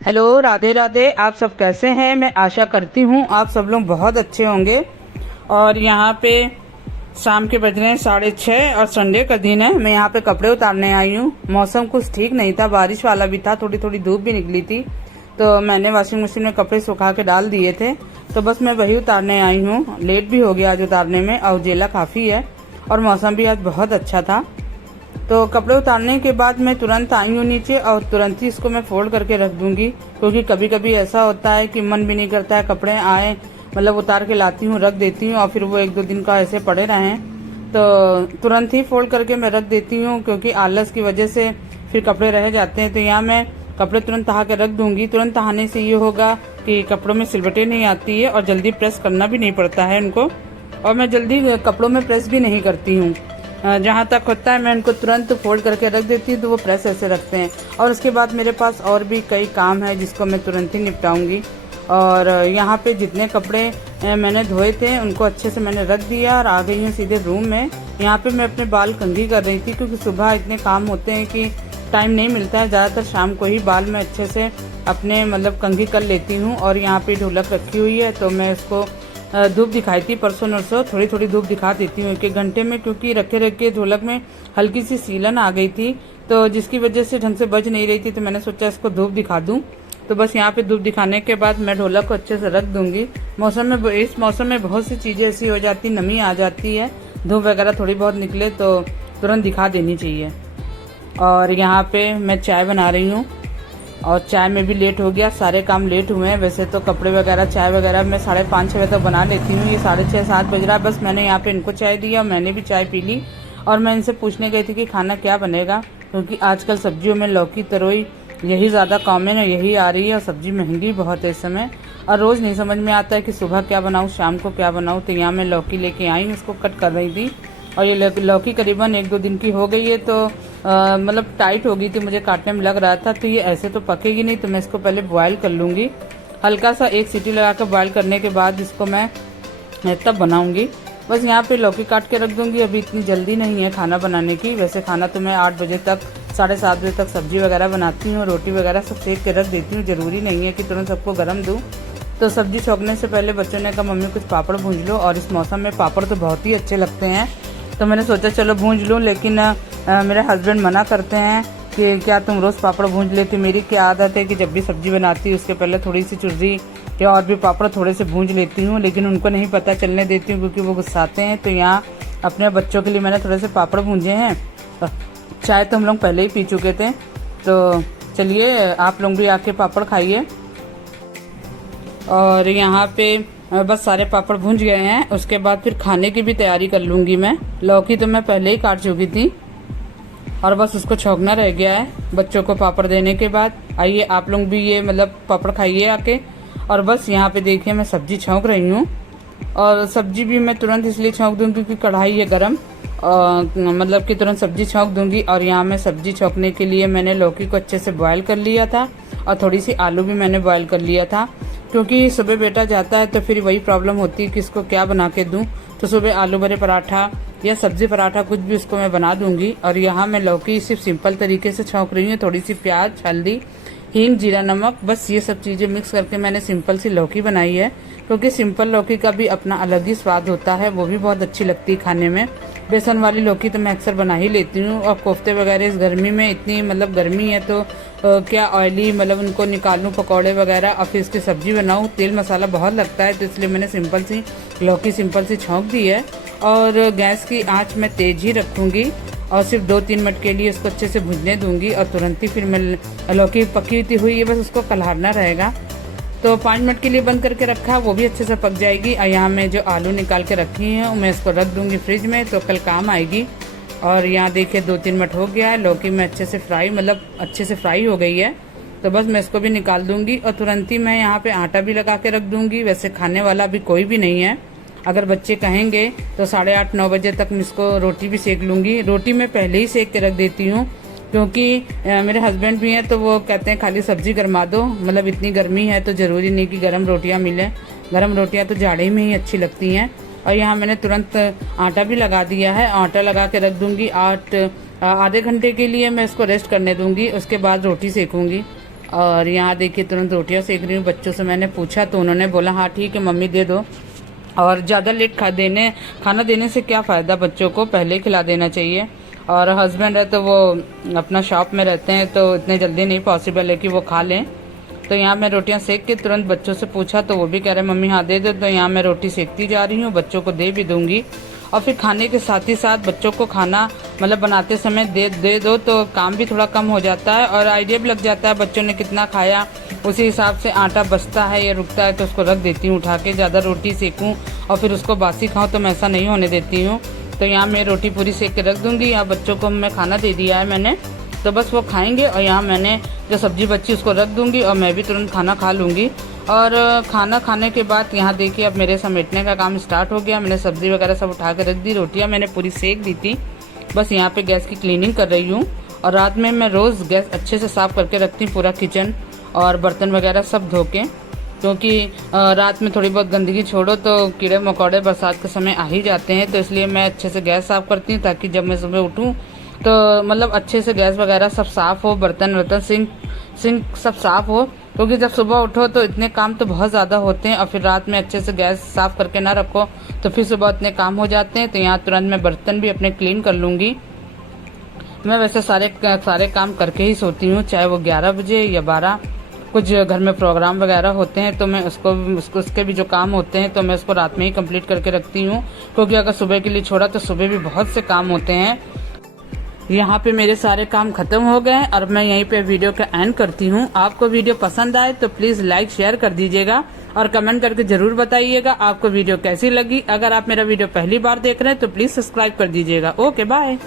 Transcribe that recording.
Hello, Radhe Radhe. आप सब कैसे हैं? मैं आशा करती हूँ आप सब लोग बहुत अच्छे होंगे। और यहाँ पे शाम के बज रहे हैं 6:30 और संडे का दिन है। मैं यहाँ पे कपड़े उतारने आई हूँ। मौसम कुछ ठीक नहीं था, बारिश वाला भी था, थोड़ी थोड़ी धूप भी निकली थी। तो मैंने वॉशिंग मशीन में कपड़े सुखा के डाल दिए थे, तो बस मैं वही उतारने आई हूँ। लेट भी हो गया आज उतारने में, और उजेला काफ़ी है और मौसम भी आज बहुत अच्छा था। तो कपड़े उतारने के बाद मैं तुरंत आई हूँ नीचे, और तुरंत ही इसको मैं फोल्ड करके रख दूंगी, क्योंकि कभी कभी ऐसा होता है कि मन भी नहीं करता है कपड़े आए, मतलब उतार के लाती हूँ, रख देती हूँ, और फिर वो एक दो दिन का ऐसे पड़े रहें। तो तुरंत ही फोल्ड करके मैं रख देती हूँ, क्योंकि आलस की वजह से फिर कपड़े रह जाते हैं। तो यहाँ मैं कपड़े तुरंत तहा के रख दूंगी। तुरंत तहाने से ये होगा कि कपड़ों में सिलवटें नहीं आती है और जल्दी प्रेस करना भी नहीं पड़ता है उनको, और मैं जल्दी कपड़ों में प्रेस भी नहीं करती हूँ। जहाँ तक होता है मैं इनको तुरंत फोल्ड करके रख देती हूँ, तो वो प्रेस ऐसे रखते हैं। और उसके बाद मेरे पास और भी कई काम है जिसको मैं तुरंत ही निपटाऊंगी। और यहाँ पे जितने कपड़े मैंने धोए थे उनको अच्छे से मैंने रख दिया और आ गई हूँ सीधे रूम में। यहाँ पे मैं अपने बाल कंघी कर रही थी, क्योंकि सुबह इतने काम होते हैं कि टाइम नहीं मिलता है। ज़्यादातर शाम को ही बाल मैं अच्छे से अपने मतलब कंघी कर लेती हूँ। और यहाँ पे ढोलक रखी हुई है, तो मैं इसको धूप दिखाई थी परसों नरसों, थोड़ी थोड़ी धूप दिखा देती हूँ 1-1 घंटे में, क्योंकि रखे रखे ढोलक में हल्की सी सीलन आ गई थी, तो जिसकी वजह से ढंग से बज नहीं रही थी। तो मैंने सोचा इसको धूप दिखा दूँ। तो बस यहाँ पे धूप दिखाने के बाद मैं ढोलक को अच्छे से रख दूंगी। इस मौसम में बहुत सी चीज़ें ऐसी हो जाती, नमी आ जाती है, धूप वगैरह थोड़ी बहुत निकले तो तुरंत दिखा देनी चाहिए। और यहाँ पे मैं चाय बना रही हूँ, और चाय में भी लेट हो गया, सारे काम लेट हुए हैं। वैसे तो कपड़े वगैरह चाय वगैरह मैं 5:30-6 बजे तक बना लेती हूँ। ये 6:30-7 बज रहा है। बस मैंने यहाँ पे इनको चाय दिया, मैंने भी चाय पी ली। और मैं इनसे पूछने गई थी कि खाना क्या बनेगा, क्योंकि आजकल सब्जियों में लौकी तरोई यही ज़्यादा कॉमन है, यही आ रही है। और सब्जी महंगी बहुत है इस समय, और रोज़ नहीं समझ में आता है कि सुबह क्या बनाऊँ, शाम को क्या बनाऊँ। तो यहाँ मैं लौकी लेके आई हूँ, उसको कट कर रही थी। और ये लौकी करीबन 1-2 दिन की हो गई है, तो मतलब टाइट हो गई थी, मुझे काटने में लग रहा था। तो ये ऐसे तो पकेगी नहीं, तो मैं इसको पहले बॉयल कर लूँगी। हल्का सा 1 सीटी लगा कर बॉयल करने के बाद इसको मैं तब बनाऊँगी। बस यहाँ पे लौकी काट के रख दूँगी। अभी इतनी जल्दी नहीं है खाना बनाने की। वैसे खाना तो मैं 8 बजे तक 7:30 बजे तक सब्जी वगैरह बनाती हूँ, रोटी वगैरह सब सेक के रख देती हूँ। ज़रूरी नहीं है कि तुरंत सबको गर्म दूँ। तो सब्जी छोंकने से पहले बच्चों ने कहा मम्मी कुछ पापड़ भूंज लो, और इस मौसम में पापड़ तो बहुत ही अच्छे लगते हैं। तो मैंने सोचा चलो भूंज लूँ, लेकिन मेरे हस्बैंड मना करते हैं कि क्या तुम रोज़ पापड़ भूंज लेती। मेरी क्या आदत है कि जब भी सब्जी बनाती हूँ उसके पहले थोड़ी सी चुर्री या और भी पापड़ थोड़े से भूंज लेती हूँ, लेकिन उनको नहीं पता चलने देती हूँ, क्योंकि वो गुस्साते हैं। तो यहाँ अपने बच्चों के लिए मैंने थोड़े से पापड़ भूंजे हैं। चाय तो हम लोग पहले ही पी चुके थे। तो चलिए आप लोग भी आके पापड़ खाइए। और यहाँ पे बस सारे पापड़ भुंज गए हैं। उसके बाद फिर खाने की भी तैयारी कर लूँगी मैं। लौकी तो मैं पहले ही काट चुकी थी, और बस उसको छौंकना रह गया है बच्चों को पापड़ देने के बाद। आइए आप लोग भी ये मतलब पापड़ खाइए आके। और बस यहाँ पे देखिए मैं सब्जी छौंक रही हूँ, और सब्जी भी मैं तुरंत इसलिए छौंक दूँगी क्योंकि कढ़ाई है गर्म, मतलब कि तुरंत सब्जी छौंक दूँगी। और यहाँ मैं सब्जी छौंकने के लिए मैंने लौकी को अच्छे से बॉयल कर लिया था, और थोड़ी सी आलू भी मैंने बॉयल कर लिया था, क्योंकि सुबह बेटा जाता है तो फिर वही प्रॉब्लम होती है कि इसको क्या बना के दूं। तो सुबह आलू भरे पराठा या सब्जी पराठा कुछ भी उसको मैं बना दूंगी। और यहाँ मैं लौकी सिर्फ सिंपल तरीके से छौंक रही हूँ, थोड़ी सी प्याज, हल्दी, हींग, जीरा, नमक, बस ये सब चीज़ें मिक्स करके मैंने सिंपल सी लौकी बनाई है। क्योंकि सिंपल लौकी का भी अपना अलग ही स्वाद होता है, वो भी बहुत अच्छी लगती है खाने में। बेसन वाली लौकी तो मैं अक्सर बना ही लेती हूँ। और कोफ्ते वगैरह इस गर्मी में, इतनी मतलब गर्मी है तो क्या ऑयली मतलब उनको निकालूँ पकौड़े वगैरह, और फिर इसकी सब्जी बनाऊँ, तेल मसाला बहुत लगता है। तो इसलिए मैंने सिंपल सी लौकी सिंपल सी छौंक दी है। और गैस की आंच मैं तेज़ ही रखूँगी, और सिर्फ 2-3 मिनट के लिए उसको अच्छे से भूनने दूंगी। और तुरंत ही फिर मैं लौकी पकी हुई है, बस उसको कलहारना रहेगा। तो 5 मिनट के लिए बंद करके रखा, वो भी अच्छे से पक जाएगी। और यहाँ मैं जो आलू निकाल के रखी हैं मैं इसको रख दूंगी फ्रिज में, तो कल काम आएगी। और यहाँ देखिए 2-3 मिनट हो गया है, लौकी में अच्छे से फ्राई हो गई है। तो बस मैं इसको भी निकाल दूंगी। और तुरंत ही मैं यहाँ पे आटा भी लगा के रख दूंगी। वैसे खाने वाला अभी कोई भी नहीं है, अगर बच्चे कहेंगे तो 8:30-9 बजे तक मैं इसको रोटी भी सेक लूँगी। रोटी मैं पहले ही सेक के रख देती हूँ, क्योंकि मेरे हस्बैंड भी हैं तो वो कहते हैं खाली सब्जी गरमा दो, मतलब इतनी गर्मी है तो ज़रूरी नहीं कि गर्म रोटियाँ मिलें। गर्म रोटियाँ तो जाड़े में ही अच्छी लगती हैं। और यहाँ मैंने तुरंत आटा भी लगा दिया है, आटा लगा के रख दूँगी। आधे घंटे के लिए मैं इसको रेस्ट करने दूँगी, उसके बाद रोटी सेकूँगी। और यहाँ देखिए तुरंत रोटियां सेक रही हूँ। बच्चों से मैंने पूछा तो उन्होंने बोला हाँ ठीक है मम्मी दे दो। और ज़्यादा लेट खाना देने से क्या फ़ायदा, बच्चों को पहले खिला देना चाहिए। और हस्बैंड है तो वो अपना शॉप में रहते हैं तो इतने जल्दी नहीं पॉसिबल है कि वो खा लें। तो यहाँ मैं रोटियां सेक के तुरंत बच्चों से पूछा तो वो भी कह रहे मम्मी हाँ दे दो। तो यहाँ मैं रोटी सेकती जा रही हूँ, बच्चों को दे भी दूंगी। और फिर खाने के साथ ही साथ बच्चों को खाना मतलब बनाते समय दे दो तो काम भी थोड़ा कम हो जाता है और आइडिया भी लग जाता है बच्चों ने कितना खाया, उसी हिसाब से आटा बचता है या रुकता है तो उसको रख देती हूँ उठा के। ज़्यादा रोटी सेकूँ और फिर उसको बासी खाऊँ तो मैं ऐसा नहीं होने देती हूँ। तो यहाँ मैं रोटी पूरी सेक के रख दूँगी। यहाँ बच्चों को मैं खाना दे दिया है मैंने, तो बस वो खाएंगे। और यहाँ मैंने जो सब्जी बची उसको रख दूँगी और मैं भी तुरंत खाना खा लूँगी। और खाना खाने के बाद यहाँ देखिए अब मेरे समेटने का काम स्टार्ट हो गया। मैंने सब्ज़ी वगैरह सब उठा कर रख दी, रोटियाँ मैंने पूरी सेक दी थी, बस यहाँ पे गैस की क्लीनिंग कर रही हूँ। और रात में मैं रोज़ गैस अच्छे से साफ़ करके रखती हूँ, पूरा किचन और बर्तन वगैरह सब धो के, क्योंकि रात में थोड़ी बहुत गंदगी छोड़ो तो कीड़े मकोड़े बरसात के समय आ ही जाते हैं। तो इसलिए मैं अच्छे से गैस साफ़ करती हूँ ताकि जब मैं सुबह उठूँ तो मतलब अच्छे से गैस वगैरह सब साफ़ हो, बर्तन वर्तन सिंक सब साफ़ हो। क्योंकि जब सुबह उठो तो इतने काम तो बहुत ज़्यादा होते हैं और फिर रात में अच्छे से गैस साफ़ करके ना रखो तो फिर सुबह इतने काम हो जाते हैं। तो यहाँ तुरंत मैं बर्तन भी अपने क्लीन कर लूँगी। मैं वैसे सारे काम करके ही सोती हूँ, चाहे वो 11 बजे या 12। कुछ घर में प्रोग्राम वगैरह होते हैं तो मैं उसके भी जो काम होते हैं तो मैं उसको रात में ही कंप्लीट करके रखती हूँ, क्योंकि अगर सुबह के लिए छोड़ा तो सुबह भी बहुत से काम होते हैं। यहाँ पे मेरे सारे काम खत्म हो गए और मैं यहीं पे वीडियो का एंड करती हूँ। आपको वीडियो पसंद आए तो प्लीज़ लाइक शेयर कर दीजिएगा और कमेंट करके ज़रूर बताइएगा आपको वीडियो कैसी लगी। अगर आप मेरा वीडियो पहली बार देख रहे हैं तो प्लीज़ सब्सक्राइब कर दीजिएगा। Okay bye.